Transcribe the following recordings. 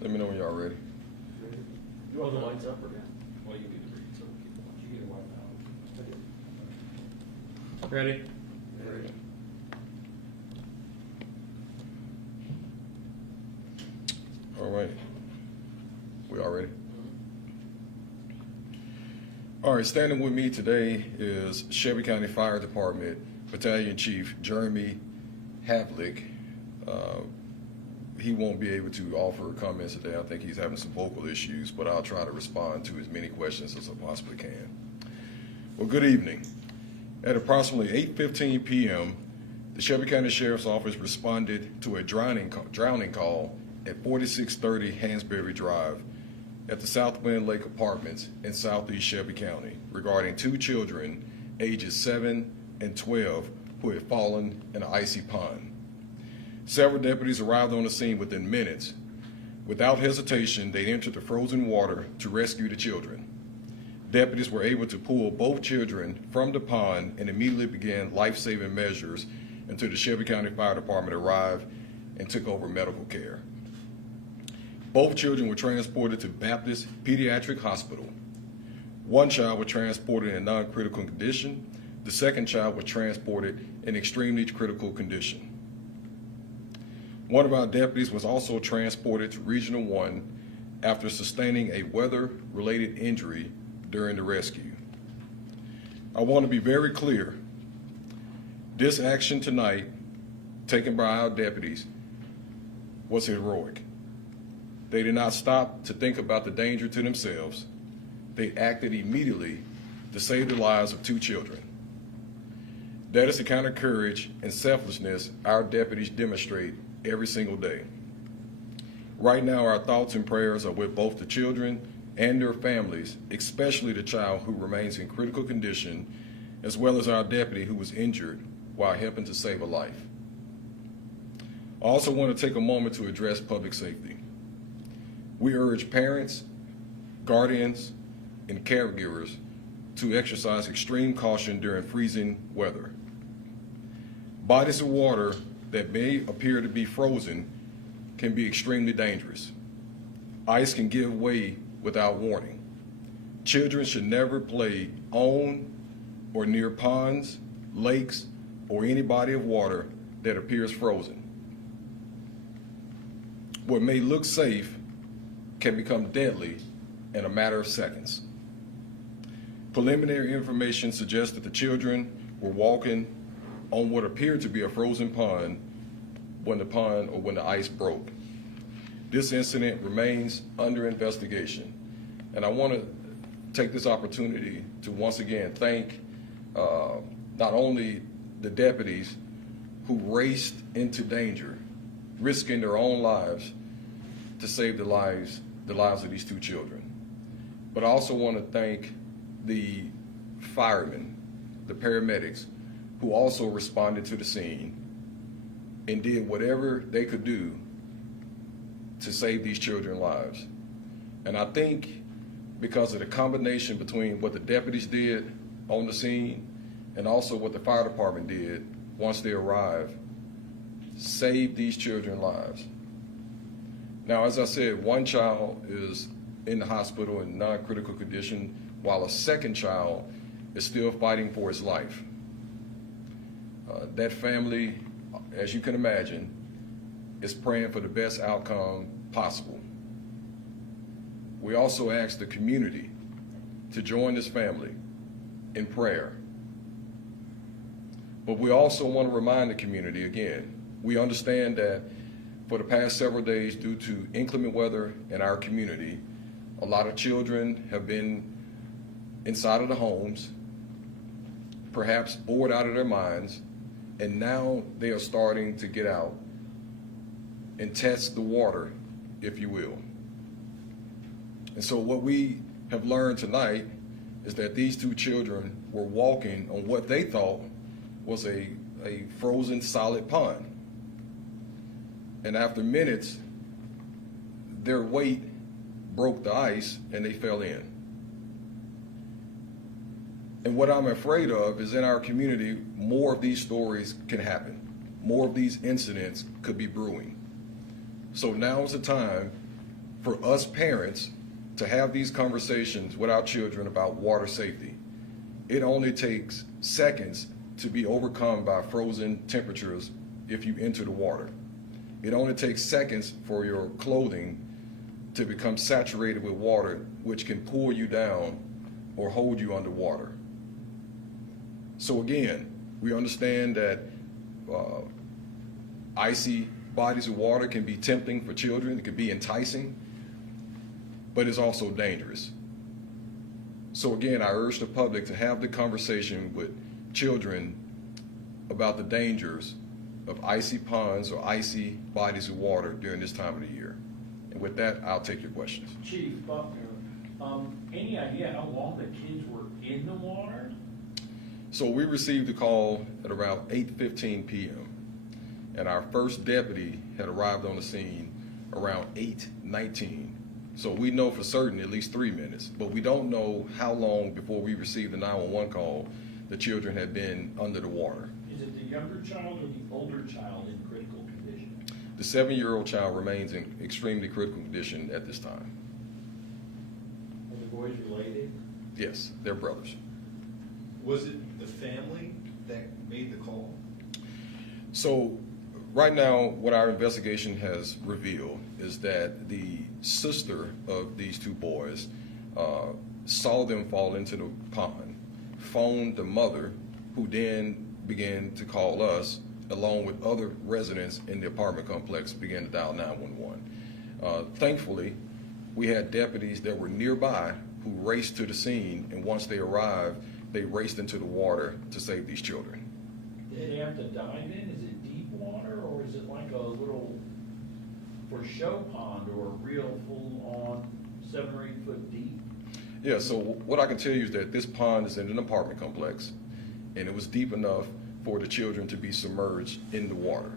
Let me know when y'all ready. You want the lights up or down? Well, you get to read, so we'll keep the watch. You get a white now. Ready? Ready. All right. We all ready? All right, standing with me today is Shelby County Fire Department Battalion Chief Jeremy Havlick. He won't be able to offer comments today. I think he's having some vocal issues, but I'll try to respond to as many questions as I possibly can. Well, good evening. At approximately 8:15 p.m., the Shelby County Sheriff's Office responded to a drowning call at 4630 Hansberry Drive at the Southwind Lake Apartments in Southeast Shelby County regarding two children ages 7 and 12 who had fallen in an icy pond. Several deputies arrived on the scene within minutes. Without hesitation, they entered the frozen water to rescue the children. Deputies were able to pull both children from the pond and immediately began life-saving measures until the Shelby County Fire Department arrived and took over medical care. Both children were transported to Baptist Pediatric Hospital. One child was transported in non-critical condition. The second child was transported in extremely critical condition. One of our deputies was also transported to Regional 1 after sustaining a weather-related injury during the rescue. I want to be very clear. This action tonight, taken by our deputies, was heroic. They did not stop to think about the danger to themselves. They acted immediately to save the lives of two children. That is the kind of courage and selflessness our deputies demonstrate every single day. Right now, our thoughts and prayers are with both the children and their families, especially the child who remains in critical condition, as well as our deputy who was injured while helping to save a life. I also want to take a moment to address public safety. We urge parents, guardians, and caregivers to exercise extreme caution during freezing weather. Bodies of water that may appear to be frozen can be extremely dangerous. Ice can give way without warning. Children should never play on or near ponds, lakes, or any body of water that appears frozen. What may look safe can become deadly in a matter of seconds. Preliminary information suggests that the children were walking on what appeared to be a frozen pond when the ice broke. This incident remains under investigation, and I want to take this opportunity to once again thank not only the deputies who raced into danger, risking their own lives to save the lives of these two children, but I also want to thank the firemen, the paramedics, who also responded to the scene and did whatever they could do to save these children's lives. And I think because of the combination between what the deputies did on the scene and also what the fire department did once they arrived, saved these children's lives. Now, as I said, one child is in the hospital in non-critical condition, while a second child is still fighting for his life. That family, as you can imagine, is praying for the best outcome possible. We also ask the community to join this family in prayer. But we also want to remind the community again, we understand that for the past several days, due to inclement weather in our community, a lot of children have been inside of the homes, perhaps bored out of their minds, and now they are starting to get out and test the water, if you will. And so what we have learned tonight is that these two children were walking on what they thought was a frozen solid pond. And after minutes, their weight broke the ice and they fell in. And what I'm afraid of is in our community, more of these stories can happen. More of these incidents could be brewing. So now is the time for us parents to have these conversations with our children about water safety, it only takes seconds to be overcome by frozen temperatures if you enter the water. It only takes seconds for your clothing to become saturated with water, which can pull you down or hold you underwater. So again, we understand that icy bodies of water can be tempting for children, it can be enticing, but it's also dangerous. So again, I urge the public to have the conversation with children about the dangers of icy ponds or icy bodies of water during this time of the year. And with that, I'll take your questions. Chief Buckner, any idea how long the kids were in the water? So we received a call at around 8:15 p.m. and our first deputy had arrived on the scene around 8:19. So we know for certain at least 3 minutes, but we don't know how long before we received the 911 call the children had been under the water. Is it the younger child or the older child in critical condition? The 7-year-old child remains in extremely critical condition at this time. Are the boys related? Yes, they're brothers. Was it the family that made the call? So right now, what our investigation has revealed is that the sister of these two boys saw them fall into the pond, phoned the mother, who then began to call us, along with other residents in the apartment complex, began to dial 911. Thankfully, we had deputies that were nearby who raced to the scene, and once they arrived, they raced into the water to save these children. Did they have to dive in? Is it deep water or is it like a little for show pond or a real full-on 7 or 8 foot deep? Yeah, so what I can tell you is that this pond is in an apartment complex, and it was deep enough for the children to be submerged in the water.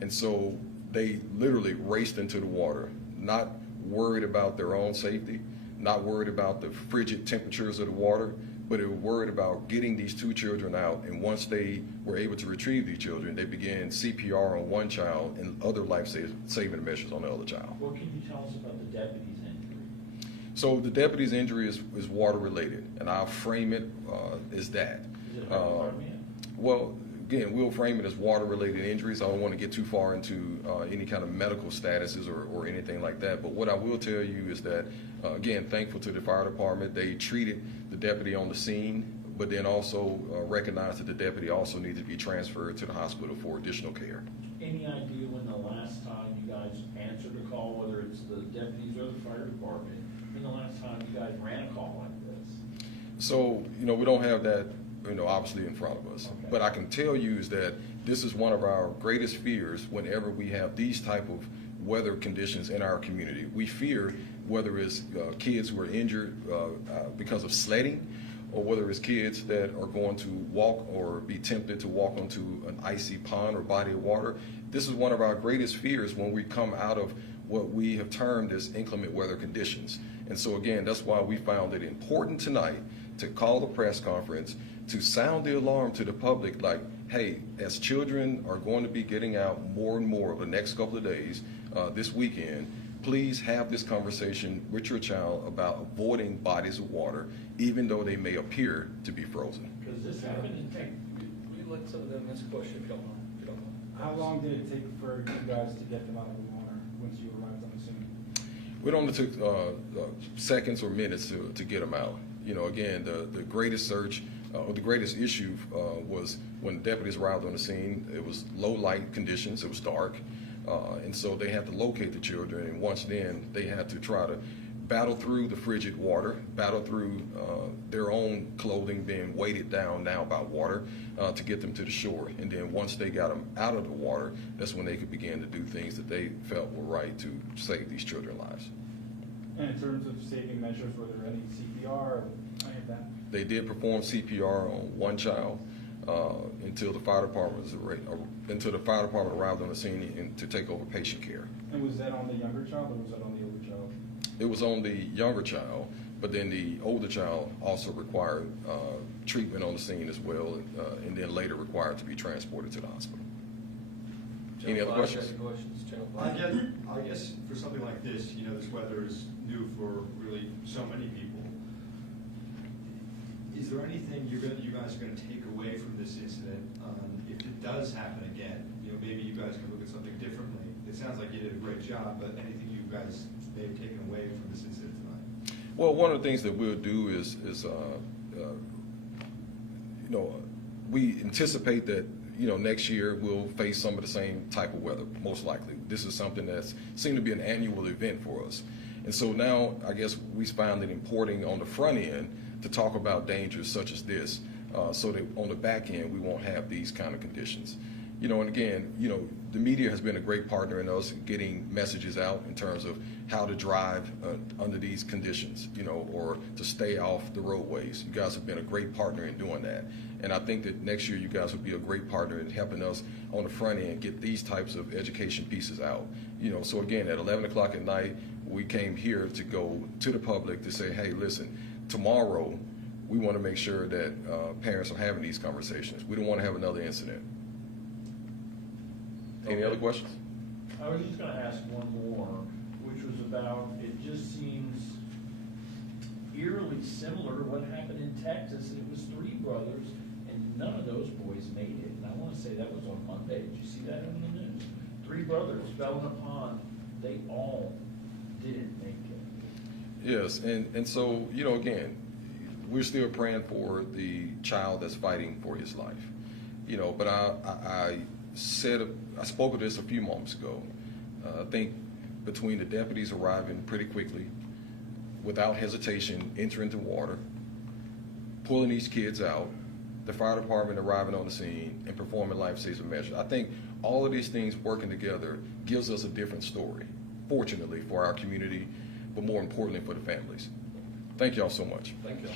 And so they literally raced into the water, not worried about their own safety, not worried about the frigid temperatures of the water, but they were worried about getting these two children out. And once they were able to retrieve these children, they began CPR on one child and other life-saving measures on the other child. What can you tell us about the deputy's injury? So the deputy's injury is water-related, and I'll frame it as that. Is it a hypothermia? Well, again, we'll frame it as water-related injuries. I don't want to get too far into any kind of medical statuses or anything like that. But what I will tell you is that, again, thankful to the fire department, they treated the deputy on the scene, but then also recognized that the deputy also needed to be transferred to the hospital for additional care. Any idea when the last time you guys answered a call, whether it's the deputies or the fire department, when the last time you guys ran a call like this? So, we don't have that, obviously in front of us. Okay. But I can tell you is that this is one of our greatest fears whenever we have these type of weather conditions in our community. We fear whether it's kids who are injured because of sledding, or whether it's kids that are going to walk or be tempted to walk onto an icy pond or body of water. This is one of our greatest fears when we come out of what we have termed as inclement weather conditions. And so again, that's why we found it important tonight to call the press conference to sound the alarm to the public, like, hey, as children are going to be getting out more and more over the next couple of days, this weekend, please have this conversation with your child about avoiding bodies of water, even though they may appear to be frozen. Because this happened in Hey, we let some of them ask a question if you don't mind. If you don't mind. How long did it take for you guys to get them out of the water once you arrived on the scene? It only took seconds or minutes to get them out. Again, the greatest search, or the greatest issue was when deputies arrived on the scene. It was low light conditions, it was dark, and so they had to locate the children, and once then, they had to try to battle through the frigid water, battle through their own clothing being weighted down now by water to get them to the shore. And then once they got them out of the water, that's when they could begin to do things that they felt were right to save these children's lives. And in terms of saving measures, were there any CPR or any of that? They did perform CPR on one child until the fire department arrived on the scene to take over patient care. And was that on the younger child or was that on the older child? It was on the younger child, but then the older child also required treatment on the scene as well, and then later required to be transported to the hospital. Any other Channel five, questions? got any questions? Channel I five? guess for something like this, you know, this weather is new for really so many people. Is there anything you guys are gonna take away from this incident, if it does happen again? You know, maybe you guys can look at something differently. It sounds like you did a great job, but anything you guys may have taken away from this incident tonight? Well, one of the things that we'll do is we anticipate that, next year we'll face some of the same type of weather, most likely. This is something that's seemed to be an annual event for us. And so now, I guess we found it important on the front end to talk about dangers such as this, so that on the back end, we won't have these kind of conditions. And again, the media has been a great partner in us getting messages out in terms of how to drive under these conditions, or to stay off the roadways. You guys have been a great partner in doing that. And I think that next year you guys will be a great partner in helping us on the front end get these types of education pieces out. So again, at 11 o'clock at night, we came here to go to the public to say, hey, listen, tomorrow we want to make sure that parents are having these conversations. We don't want to have another incident. Any other questions? I was just gonna ask one more, which was about, it just seems eerily similar to what happened in Texas. It was 3 brothers, and none of those boys made it. And I wanna say that was on Monday. Did you see that in the news? 3 brothers fell in a pond. They all didn't make it. Yes, and so, again, we're still praying for the child that's fighting for his life. But I spoke of this a few moments ago. I think between the deputies arriving pretty quickly, without hesitation, entering the water, pulling these kids out, the fire department arriving on the scene and performing life-saving measures, I think all of these things working together gives us a different story, fortunately for our community, but more importantly for the families. Thank y'all so much. Thank you.